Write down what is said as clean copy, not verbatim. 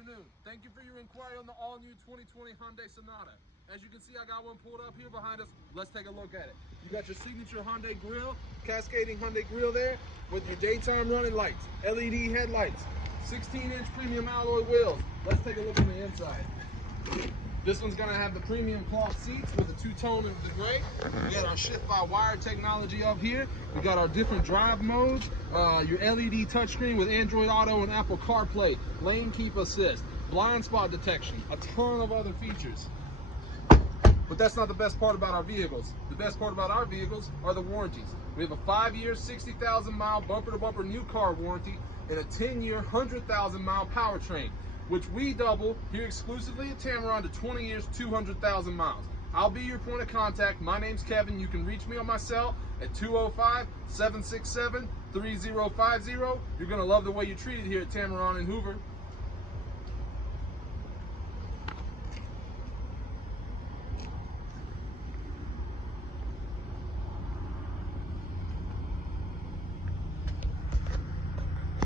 afternoon. Thank you for your inquiry on the all-new 2020 Hyundai Sonata. As you can see, I got one pulled up here behind us. Let's take a look at it. You got your signature Hyundai grille, cascading Hyundai grille there with your daytime running lights, LED headlights, 16-inch premium alloy wheels. Let's take a look on the inside. This one's gonna have the premium cloth seats with the two-tone of the gray. We got our shift-by-wire technology up here. We got our different drive modes, your LED touchscreen with Android Auto and Apple CarPlay, lane keep assist, blind spot detection, a ton of other features. But that's not the best part about our vehicles. The best part about our vehicles are the warranties. We have a 5-year, 60,000-mile bumper-to-bumper new car warranty and a 10-year, 100,000-mile powertrain, which we double here exclusively at Tameron to 20 years, 200,000 miles. I'll be your point of contact. My name's Kevin. You can reach me on my cell at 205-767-3050. You're going to love the way you're treated here at Tameron in Hoover.